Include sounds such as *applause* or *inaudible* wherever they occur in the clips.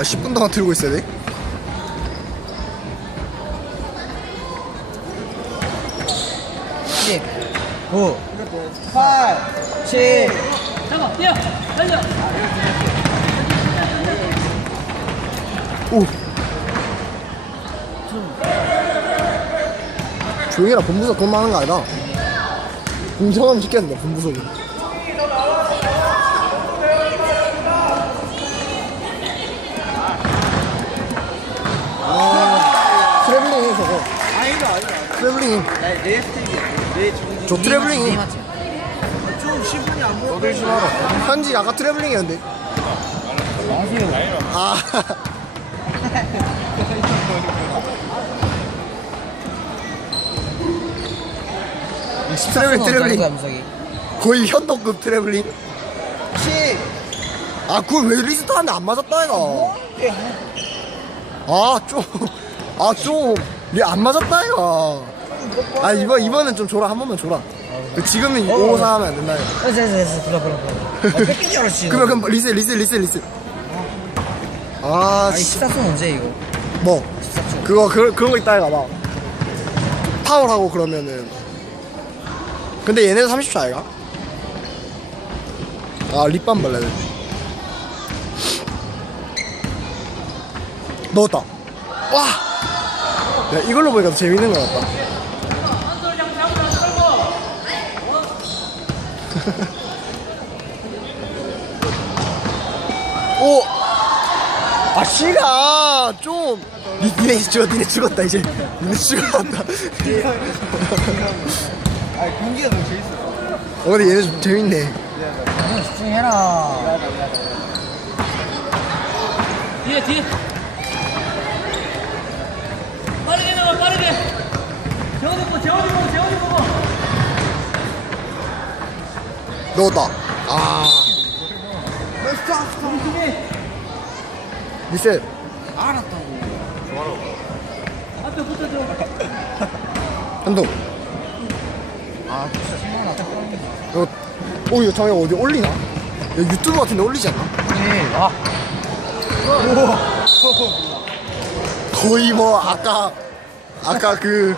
아 10분 동안 들고 있어야 돼? 십, 구, 팔, 칠. 잡아 뛰어. 달려 오. 조용히 해라. 본부석 말 하는 거 아니다 공정하면 시켰는데 본부석은 아, 트래블링 해 저거 아니다, 아니다. 트래블링. 저 트래블링이 좀 10분이 안 보여. 너들 심하라 현지 아까 트래블링이었는데. 아 *laughs* 트래블링 트래블링. 거의 현도급 트래블링 10. 아 그걸 왜 리스트 하는데 안 맞았다 이가 아좀아좀 얘안 맞았다 이가 아 이번 이번엔 좀 줘라 한 번만 줘라 그 지금은 어. 5 4 하면 안 된다 이거 됐어, 됐어. 불러, 불러, 불러. 어, *laughs* 뺏긴 줄 알았지. 그러면 그럼 리셋 리셋 리셋 리셋 아 아니, 진짜 14분 언제, 이거? 뭐 14초. 그거 그, 그런 거 있다 이가 막 파울하고 그러면은 근데 얘네도 30초 아이가? 아 립밤 발라야 돼 *sniffs* 넣었다 와! 야 이걸로 보니까 더 재밌는 것 같다. *laughs* 오! 아 씨가! 좀! 니, 니네 죽었 니네 죽었다 이제. 니네 죽었다. 아니, 공기가 너무 재밌어. 어 근데 얘네 좀 재밌네. 형 집중해라. 뒤에 뒤에 빠르게 나가 빠르게 재원이 보고 재원이 보고 재원이 보고 넣었다 아 리셋 알았다고. 앞에 붙어줘 한동 아, 진짜 심하다. 이거 오 이거 장애 어디 올리나? 야, 유튜브 같은데 올리지 않나? 네. 아, 거의 뭐 아까 아까 그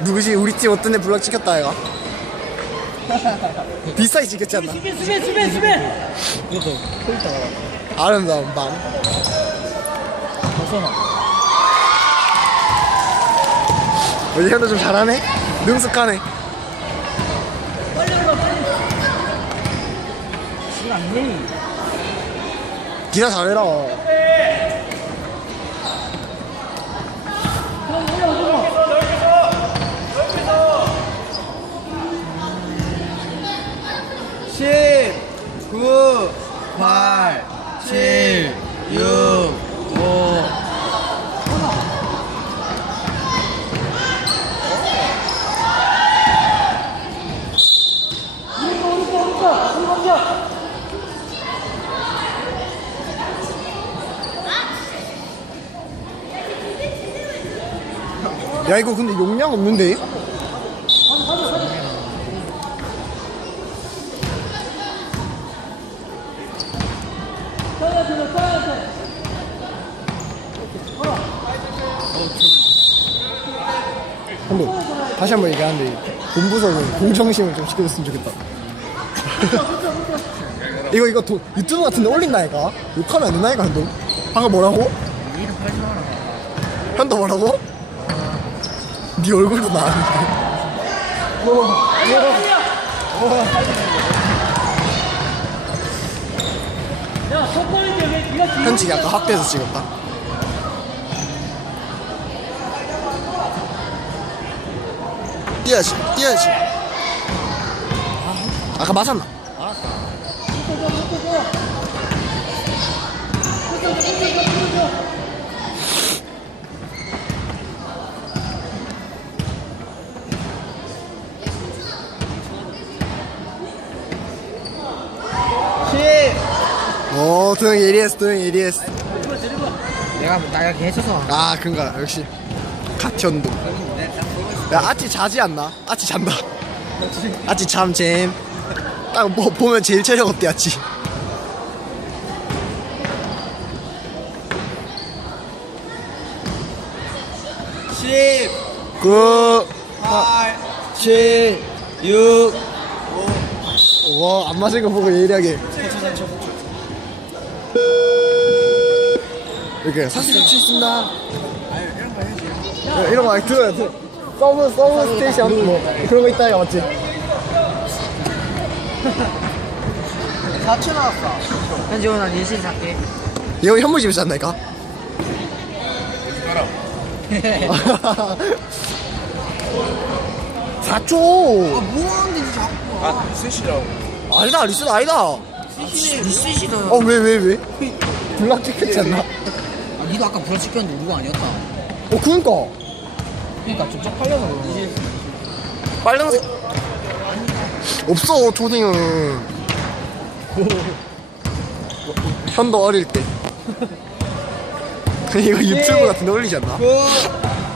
누구지 우리 팀 어떤 애 블락 찍혔다 얘가 비싸게 찍혔지 않나? 수비 수비 수비 수비 이것도 포인트 알아. 아름다운 밤 벗어나. 어제 현도 좀 잘하네? 능숙하네 빨리 올라 빨리 지금 안 돼. 니나 잘해라 8, 7, 6, 5. 야 이거 근데 용량 없는데? 다시 한 번 얘기하는데 본부석은 공정심을 좀 지켜줬으면 좋겠다 *laughs* 이거 이거 도, 유튜브 같은데 올린다니까 욕하면 안 된다니까 현도 방금 뭐라고? 이름 팔지 마라. 현도 뭐라고? 네 얼굴도 나왔는데 왜 니가 뒤에 현지 약간 확대해서 찍었다 뛰어야지 뛰어야지 아까 맞았나? 십. 오 도영이 예리했어 도영이 예리했어 내가 나 이렇게 해줘서. 아 그런가 역시 갓현도 야 아찌 자지 않나? 아찌 잔다. 아찌 잠잼. 딱 뭐, 보면 제일 체력 없대 아찌 십, 9 팔, 7 6 와안 맞은 거 보고 예리하게. 이렇게. 사실 좋습니다. 이런 거 해야지 이런 거 들어야 돼 서브 서브 스테이션 뭐 그런 거 있다 이거 맞지? *laughs* 4초 나왔어. 현지 오늘 나 일신 살게. 이거 현무 집에서 잤나니까? 4초. *laughs* 뭐 하는데 자꾸. 아 셋이라고 아니다 리슨 아니다. 리셋이다. 어왜 왜 왜? 블락 찍혔지 않나? 아, 니도 아까 불을 찍혔는데 우리가 아니었다. 어 그니까 그러니까 좀 쪽팔려서. 빨간색. 없어 초딩은. 현도 어릴 때. 이거 유튜브 같은 데 올리지 않나? 9,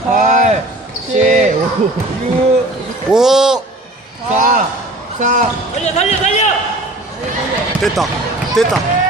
8, 7, 6, 5 4, 4. 달려 달려 달려! 됐다. 됐다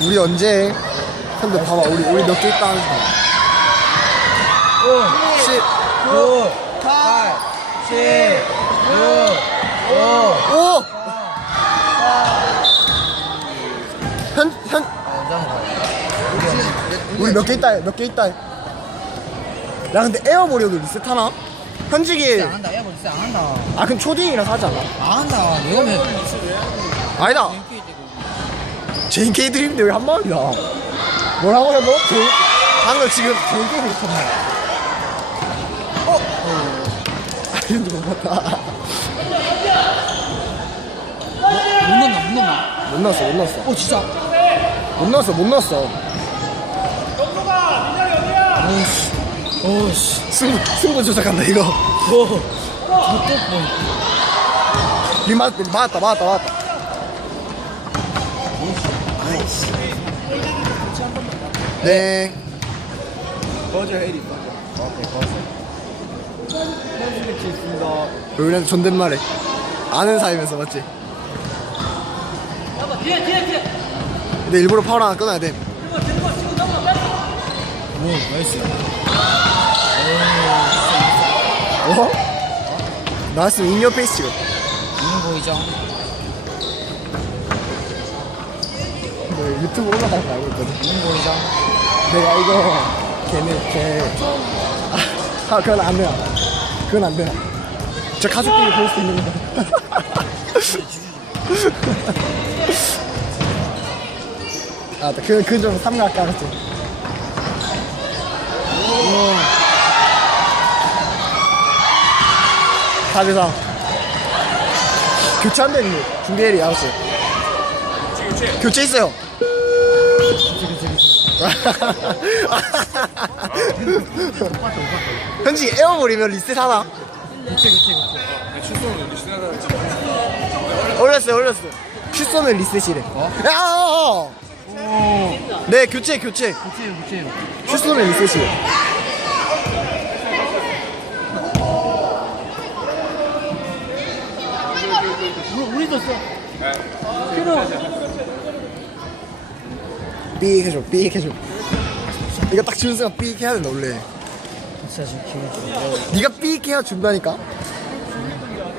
우리 언제 근데 봐봐 우리 우리 몇 개 있다 하는 사람 10 9, 8, 7, 6, 5. 오! 현, 현, 우리 몇 개 있다, 몇 개 있다. 야, 근데 에어버려도 리셋하나? 현직이, 안 한다. 진짜 안 한다. 아, 그럼 초딩이라서 하지 않아? 안 한다. 내가 왜. 아니다. JK 드림인데 왜 한마음이야? 뭐라고 너? J- 방금 지금 JK 드림쳤나? 어? 아, 이거 못 봤다. 못 넣나, 못 넣나. 못 넣었어, 못 넣었어. 어, 진짜. 못 넣었어, 못 넣었어. 오씨. 오씨. 승부, 승부 조작한다, 이거. 오. 저또 뭐. 리 맞, 맞았다, 맞았다, 맞았다. 네. 버저 헤리. 우리한테 존댓말해. 아는 사이면서 맞지? 뒤에 뒤에 뒤에 근데 일부러 파울 하나 끊어야 돼. 오, 나이스. 어? 나왔으면 인여 페이스 지금. 이는 보이죠? 뭐 유튜브 올라갈 거 알고 있거든. 보이죠? 내가 이거 걔네 걔. 아, 아 그건 안 돼요. 그건 안 돼요. 저 가족끼리 볼 수 있는 거. *laughs* 아, 그, 그좀 삼각 깔았지. 사대상 교체한다니 준비해리 알았어. 교체 있어요. *laughs* 현지 에어버리면 리셋 하나? 그치, 그치, 그치. 올렸어요 올렸어요 슛쏘면 리셋이래 어? 야! 네 교체 교체 그치, 그치. 슛쏘면 리셋이래 우리 우리도 써 필요 삐익 해줘 삐익 해줘 이거 딱 주는 순간 삐익 해야 된다 원래 진짜 지금 기분 좋은데. 네가 삐익 해야 준다니까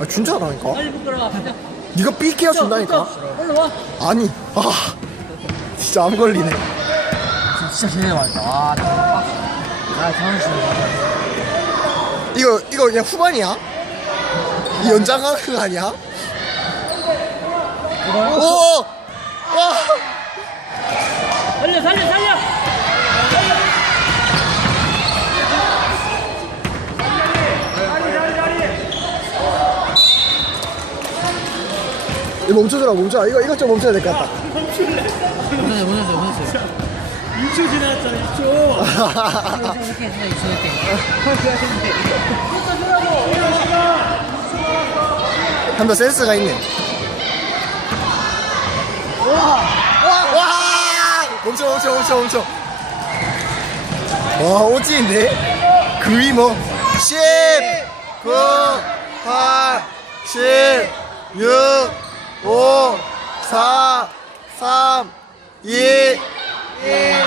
아 준다라니까 빨리 네가 삐익 해야 준다니까 올라와 아니 아 진짜 안 걸리네 진짜 기대 많다. 와, 나. 아, 다음 시간 이거 이거 그냥 후반이야? 이 연장한 거 아니야? 오! 와! 살려 살려 살려 이거 멈춰줘라 멈춰 이거 이거 좀 멈춰야 될 것 같다 보내세요, 보내세요, 보내세요. 6초 지났잖아 6초 이렇게 해서 이렇게. 한번 센스가 있네 와! 멈춰, 멈춰, 멈춰, 멈춰. 와, 오지인데? 그이 뭐. 10, 9, 8, 7, 6, 5, 4, 3, 2, 1.